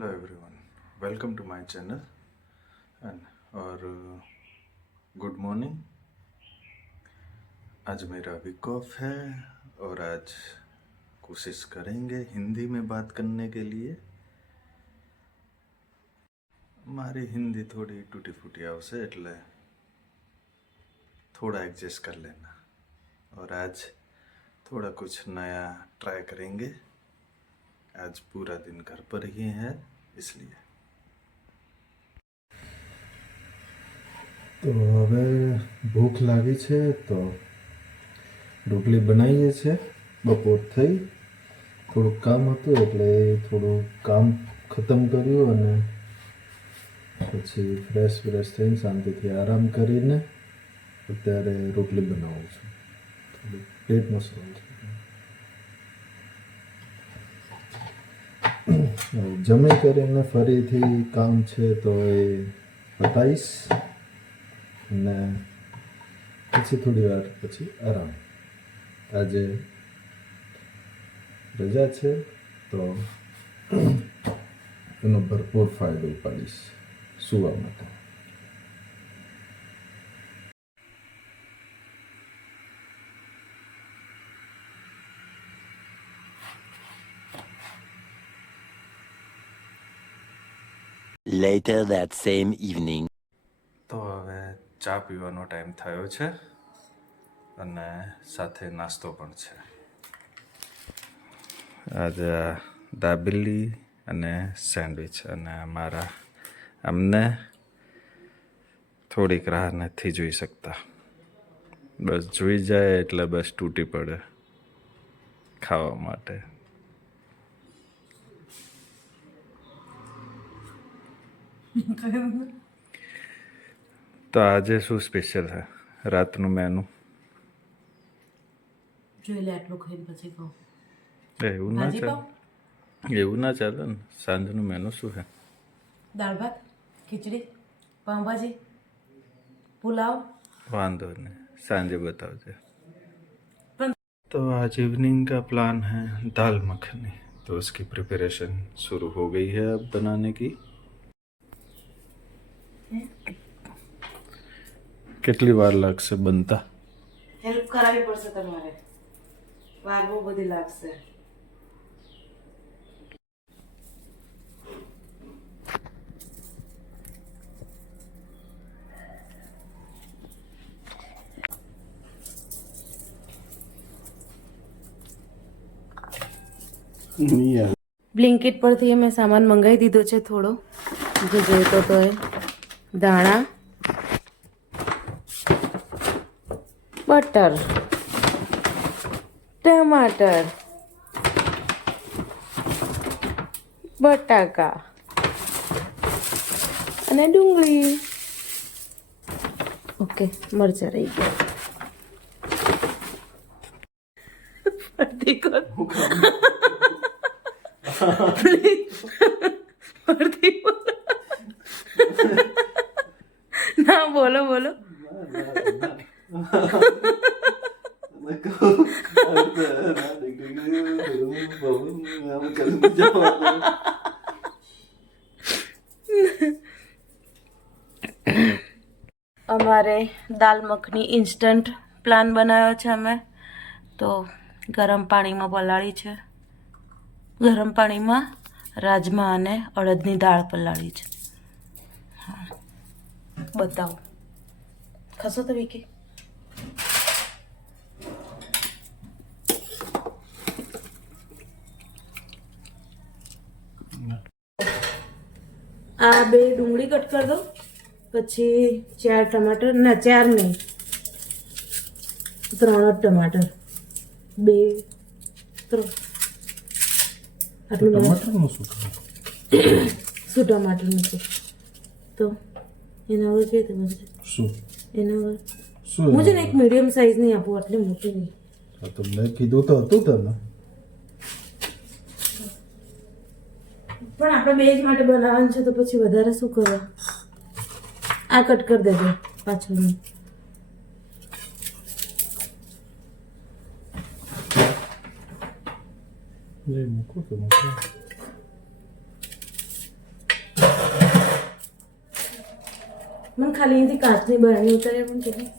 Hello everyone, welcome to my channel and और good morning. आज मेरा वीक ऑफ है और आज कोशिश करेंगे हिंदी में बात करने के लिए। મારી हिंदी थोड़ी टूटी फूटी આવશે એટલે थोड़ा एडजस्ट कर लेना। और आज थोड़ा कुछ नया ट्राई करेंगे। आज पूरा दिन घर पर ही है इसलिए। તો હવે ભૂખ લાગી છે તો ઢોકળી બનાવીએ છે। બપોર થઈ, થોડુંક કામ હતું એટલે થોડું કામ ખતમ કર્યું અને પછી ફ્રેશ થઈને શાંતિથી આરામ કરીને અત્યારે રોટલી બનાવું છું। થોડું પેટમાં સવાલ છે। જમી કરીને ફરીથી કામ છે તો એ બતાવીશ અને પછી થોડી વાર પછી આરામ। આજે રજા છે તો એનો ભરપૂર ફાયદો ઉપાડીશ સુવા માટે। Later that same evening. તો હવે ચા પીવાનો ટાઈમ થયો છે અને સાથે નાસ્તો પણ છે। આજે દાબેલી અને સેન્ડવિચ અને મારા અમને થોડીક રાહ નથી જોઈ શકતા। બસ જોઈ જાય એટલે બસ તૂટી પડે ખાવા માટે। તો આજે શું સ્પેશિયલ છે રાતનું મેનુ? જોઈ લે આટલું ખાઈને પછી કહું। એવું ના ચાલે, એવું ના ચાલે ને। સાંજનું મેનુ શું છે? દાળ ભાત, ખીચડી, પાઉંભાજી, પુલાવ। वांदो नहीं, सांझे बताओ। तो आज इवनिंग का प्लान है दाल मखनी, तो उसकी प्रिपरेशन शुरू हो गई है अब बनाने की। કેટલી વાર લાગશે બનતા? હેલ્પ કરાવવી પડશે તમારે, વાર બહુ બધી લાગશે। બ્લિંકિટ પરથી મેં સામાન મંગાવી દીધો છે થોડો, જે જોઈતો તો એ ધાણા, બટર, ટમાટર, બટાકા અને ડુંગળી। ઓકે, મરચાં રહી ગયા। ફરતી કર પ્લીઝ, ફરતી ના બોલો બોલો। અમારે દાલ મખની ઇન્સ્ટન્ટ પ્લાન બનાવ્યો છે અમે તો ગરમ પાણીમાં પલાળી છે। ગરમ પાણીમાં રાજમા અને અડદની દાળ પલાળી છે। હા, બતાવો, ખસો તો વિકી। આ બે ડુંગળી કટ કરી દો, પછી 4 ટમાટર, ના 4 નહીં 3 જ ટમાટર, 2 3 આટલું ટમાટરનું શું શું ટમાટર નથી તો એના વગર કેવી રીતે બનશે? શું એના વગર શું હું છે ને એક મીડિયમ સાઈઝની આપું, આટલી મોટી નહીં। તો મેં કીધું તો હતું તને, પણ આપણે બે જ માટે બનાવવાનું છે તો પછી વધારે શું કરવા? આ કટ કરી દેજો પાછળનું। મૂકો તો મૂકો। મને ખાલી અહીંથી કાચની બરણી ઉતારે પણ કેટલી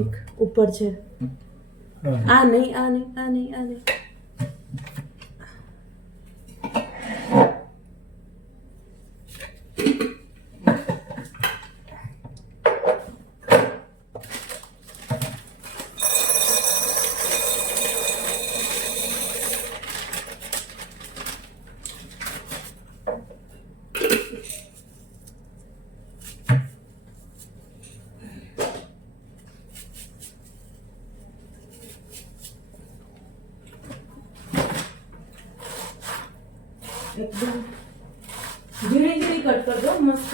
એક ઉપર છે. આ નહીં આ નહીં આ નહીં આ નહીં. एकदम ઝીણી ઝીણી કટ કરજો મસ્ત.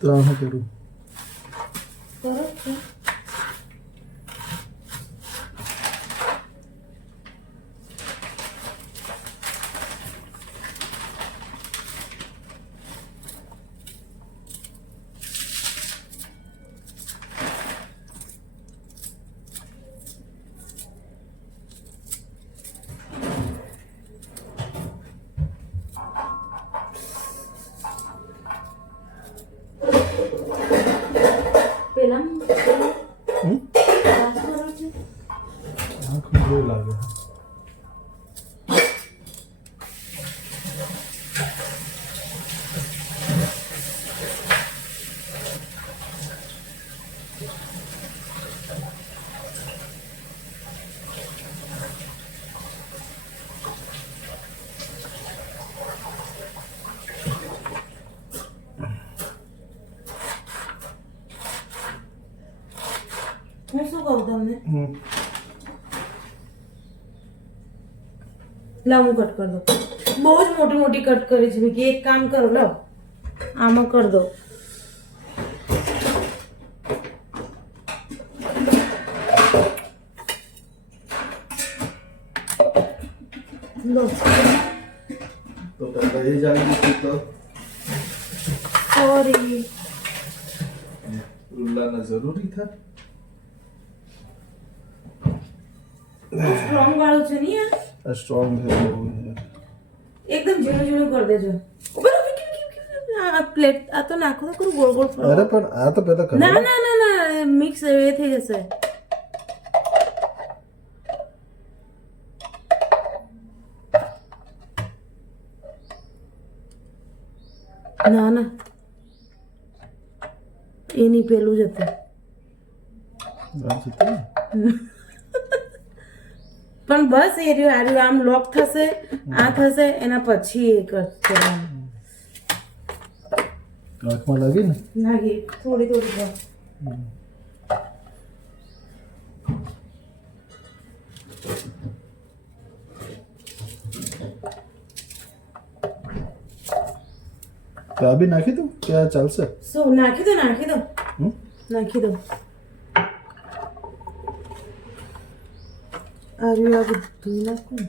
તો આ શું કરું? સરસ છે. પેલા આંખ બહુ લાગે. હું શું કહું તમને? લાવ હું કટ કરી દઉં. બહુ જ મોટી મોટી કટ કરી છે કે એક કામ કરો, લાવ આમાં કરી દો. લો તો પહેલા એ જાણી દીધું તો સોરી. ઉલ્લાના જરૂરી था. સ્ટ્રોંગ વાળું છે ને યાર. स्ट्रॉन्ग है वो यार. એકદમ ઝીણું ઝીણું કરી દેજો. ઉભા રહો, આ પ્લેટ આ તો નાખો તો કરું ગોળ ગોળ ફરો. અરે પણ આ તો પહેલા કરો. ના ના ના ના મિક્સ એ થઈ જશે. ના ના એની પેલું જ હતું. પણ બસ એ રહ્યું આ રહ્યું આમ લોક થશે, આ થશે એના પછી એ કરવાનું. આંખમાં લાગી ને? લાગી થોડી થોડી બસ. તો આ બી નાખી દઉં કે આ ચાલશે? શું નાખી દો નાખી દો નાખી દો. આ રહ્યું આ બધું નાખું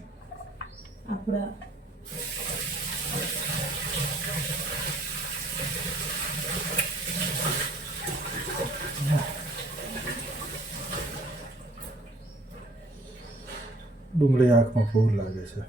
આપણા. ડુંગળી આંખમાં બહુ લાગે છે.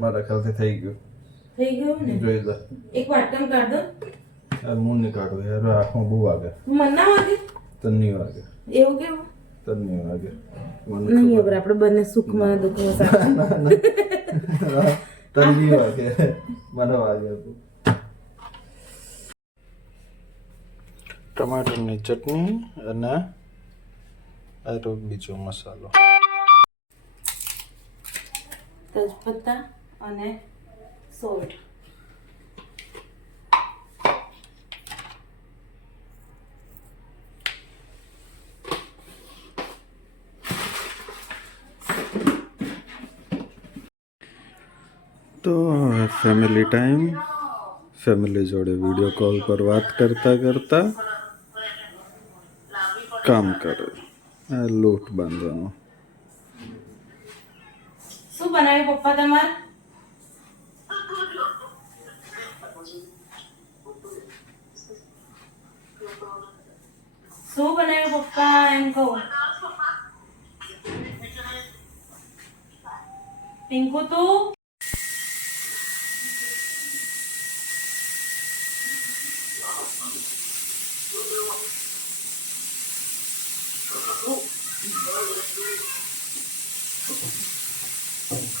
મારા ખ્યાલથી થઈ ગયું. થઈ ગયું ને? જોઈ લે. એક વાટકમ કાઢ દો. આ મું નહીં કાઢું યાર, આંખમાં બહુ વાગે. મન ના વાગે? તન નહીં વાગે. એવું કેવું? તન નહીં વાગે. નહીં ખબર, આપણે બંને સુખમાં દુઃખમાં સાથે. તન નહીં વાગે, મને વાગે. ટમાટરની ચટણી અને આ બીજો મસાલો, તેજપત્તા અને સોલ્ટ. તો ફેમિલી ટાઈમ, ફેમિલી જોડે વિડીયો કોલ પર વાત કરતા કરતા કામ કરે. આ લોટ બાંધવાનો. શું બનાવ્યું પપ્પા તમારે? શું બનાવ્યું પપ્પા એમ કહું? પિંકુ તું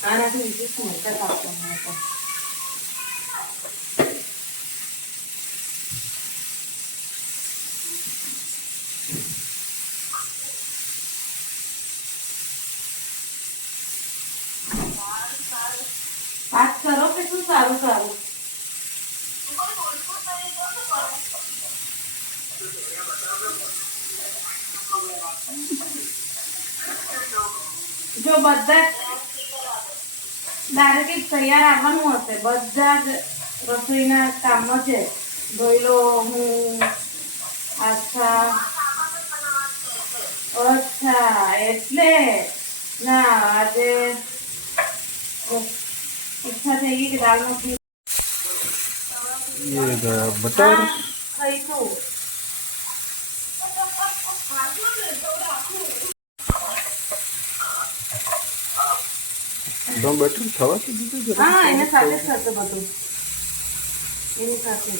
આનાથી બીજું શું હરકત આપવાનું હતો? વાત કરો કે શું સારું સારું? જો બધા ડાયરેક્ટ તૈયાર આવવાનું હશે, બધા જ રસોઈના કામો છે. ધોઈ લો, હું અચ્છા અચ્છા એટલે ના આજે ઈચ્છા થઈ ગઈ કે દાળ મખની ये गया बटर. ખાઈશું. તો બટર થવા તો દીધું જરા. હા એને સાથે જ થશે બધું એની સાથે જ.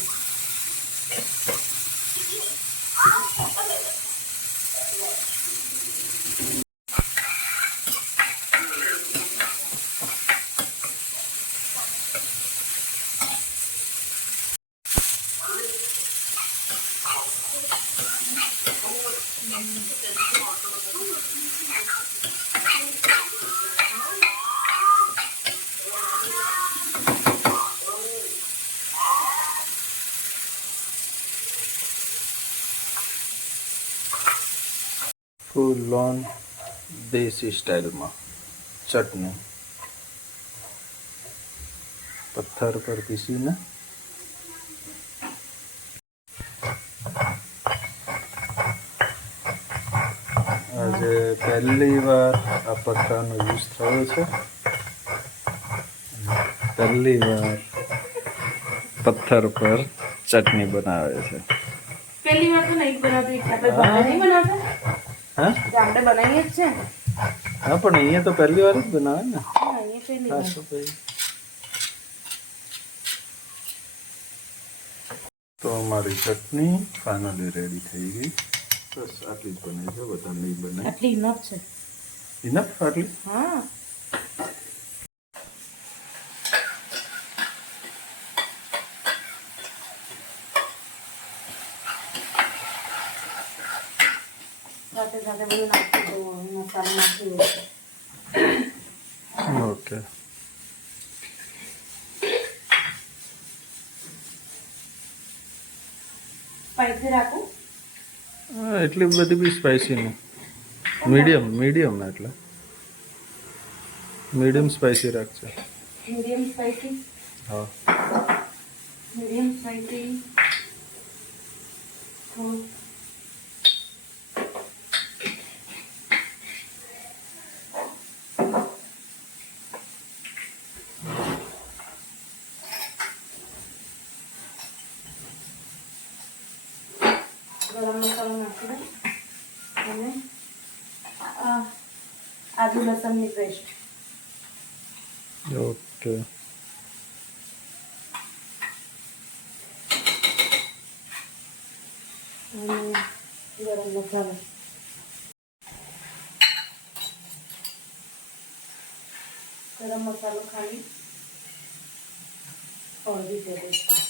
ફૂલ ઓન દેશી સ્ટાઇલમાં ચટણી પથ્થર પર પીસીને આજે પહેલી વાર આ પથ્થરનો યુઝ થયો છે. પહેલી વાર પથ્થર પર ચટણી બનાવે છે. પહેલી વાર તો નહીં બનાવતી, આપણે ઘરે નહીં બનાવતા, હા આપણે બનાવીએ જ છે. હા પણ અહીંયા તો પહેલી વાર જ બનાવે ને. હા, અહીંયા પહેલી વાર. હા તો પછી તો અમારી ચટણી ફાઇનલી રેડી થઈ ગઈ. બસ આટલી જ બને છે, બધા નહીં બને. આટલી ઇનફ છે. ઇનફ આટલી. હા સાથે સાથે બધું નાખી દઉં, મસાલો નાખી દઉં. ઓકે. સ્પાઈસી રાખું? એટલી બધી બી સ્પાઇસી નહીં. મીડિયમ એટલે મીડિયમ સ્પાઇસી રાખશે. Medium spicy. હા મીડિયમ સ્પાઈસી. ગરમ મસાલો નાખી દઉં અને આદુ લસણની પેસ્ટ. ઓકે. અને ગરમ મસાલો. ગરમ મસાલો ખાલી અડધી ટેબલ સ્પૂન.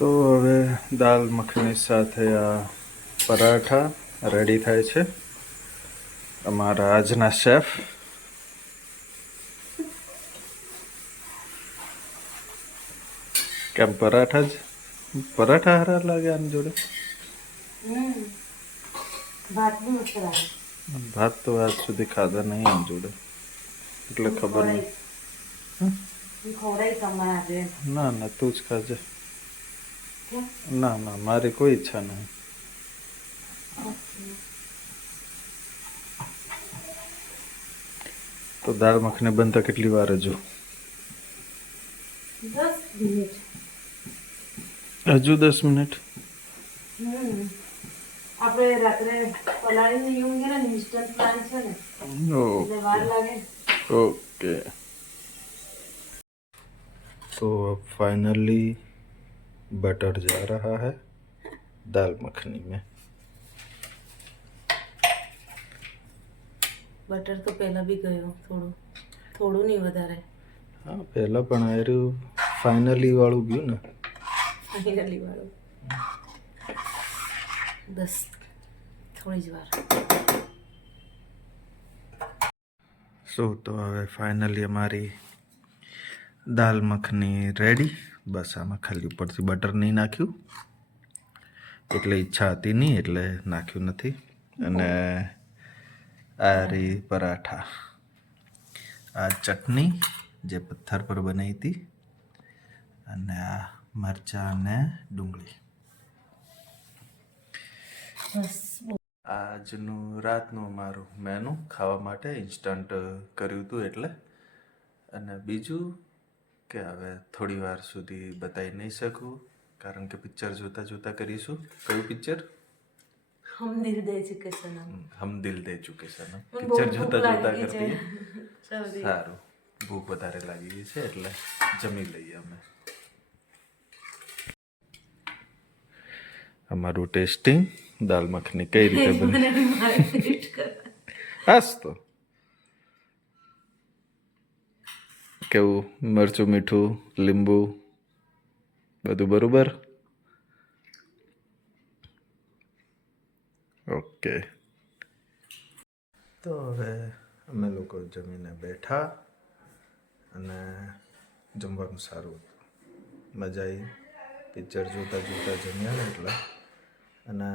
તો હવે દાલ મખની સાથે આ પરાઠા રેડી થાય છે. અમારા આજના શેફ કેમ પરાઠા હારા લાગે આની જોડે? ભાત બી મસ્ત લાગે. ભાત તો આજ સુધી ખાધા નહીં આની જોડે, એટલે ખબર નહીં. ખવડાવી તમારે આજે. ના ના, તું જ ખાજે. કેમ? ના ના, મારી કોઈ ઈચ્છા નહીં. તો દાળ મખની બનતા કેટલી વાર હજુ? 10 મિનિટ. હજુ 10 મિનિટ? આપણે રાત્રે પલાળીને એવું કે ને ઇન્સ્ટન્ટ પ્લાન છે ને એટલે વાર લાગે. ओके, तो अब फाइनली बटर जा रहा है दाल मखनी में. બટર તો પહેલા બી ગયો થોડું નહીં વધારે. હા, પહેલા પણ આ રહ્યું ફાઇનલી વાળું ગયું ને. ફાઇનલી વાળું બસ થોડી જ વાર. તો હવે ફાઇનલી અમારી દાલ મખની રેડી. બસ આમાં ખાલી ઉપરથી બટર નહીં નાખ્યું, એટલે ઈચ્છા હતી નહીં એટલે નાખ્યું નથી. અને આ રહી પરાઠા, આ ચટણી જે પથ્થર પર બનાવી હતી, અને આ મરચાં અને ડુંગળી. બસ આજનું રાતનું અમારું મેનુ ખાવા માટે ઇન્સ્ટન્ટ કર્યું હતું એટલે. અને બીજું કે હવે થોડી વાર સુધી બતાવી નહીં શકું, કારણ કે પિક્ચર જોતા જોતા કરીશું. કયું પિક્ચર? હમ દિલ દે ચુકે સનમ. હમ દિલ દે ચુકે સનમ પિક્ચર જોતા જોતા કરતી. જલ્દી. સારું, ભૂખ વધારે લાગી ગઈ છે એટલે જમી લઈએ અમે. અમારું ટેસ્ટિંગ દાલ મખની કઈ રીતે બને. હાસ તો કેવું? મરચું, મીઠું, લીંબુ બધું બરોબર? ઓકે, તો હવે અમે લોકો જમીને બેઠા અને જમવાનું સારું હતું, મજા આવી. પિક્ચર જોતા જોતા જમ્યા ને એટલે. અને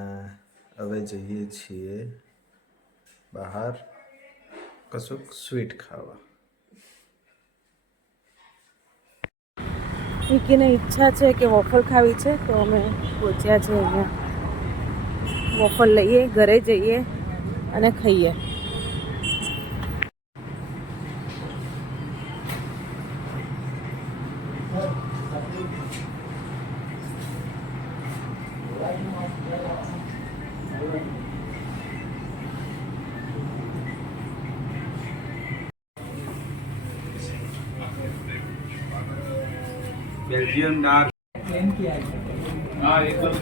હવે જઈએ છીએ બહાર કશુંક સ્વીટ ખાવા. વિકીને ઈચ્છા છે કે વોફલ ખાવી છે, તો અમે પહોંચ્યા છે અહીંયા. વોફલ લઈએ, ઘરે જઈએ અને ખાઈએ. बेल्जियम डार्क हाँ एकदम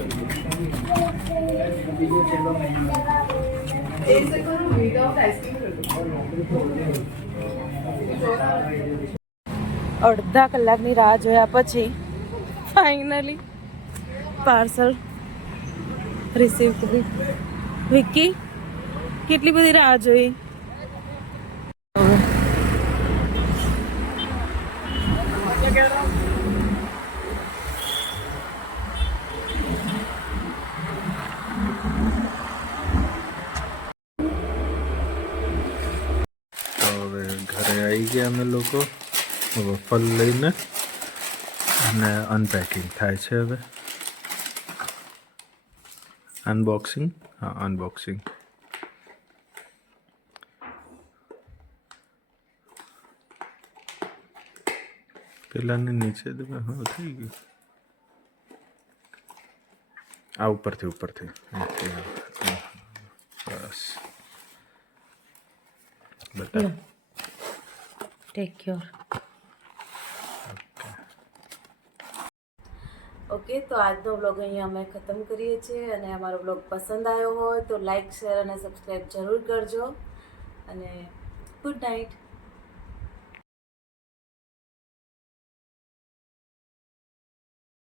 અડધા કલાકની રાહ જોયા પછી ફાઇનલી પાર્સલ રિસીવ કરી. વિકી, કેટલી બધી રાહ જોઈ. તો હવે ઘરે આવી ગયા અમે લોકો વફલ લઈને, અને અનપેકિંગ થાય છે હવે. અનબોક્સિંગ, હા અનબોક્સિંગ. પેલાને નીચે દબાવ, હા થઈ ગયું. આ ઉપરથી બસ બતા. Take care. ઓકે, તો આજનો વ્લોગ અહીંયા અમે ખતમ કરીએ છીએ. અને અમારો વ્લોગ પસંદ આવ્યો હોય તો લાઈક, શેર અને સબસ્ક્રાઈબ જરૂર કરજો. અને ગુડ નાઇટ.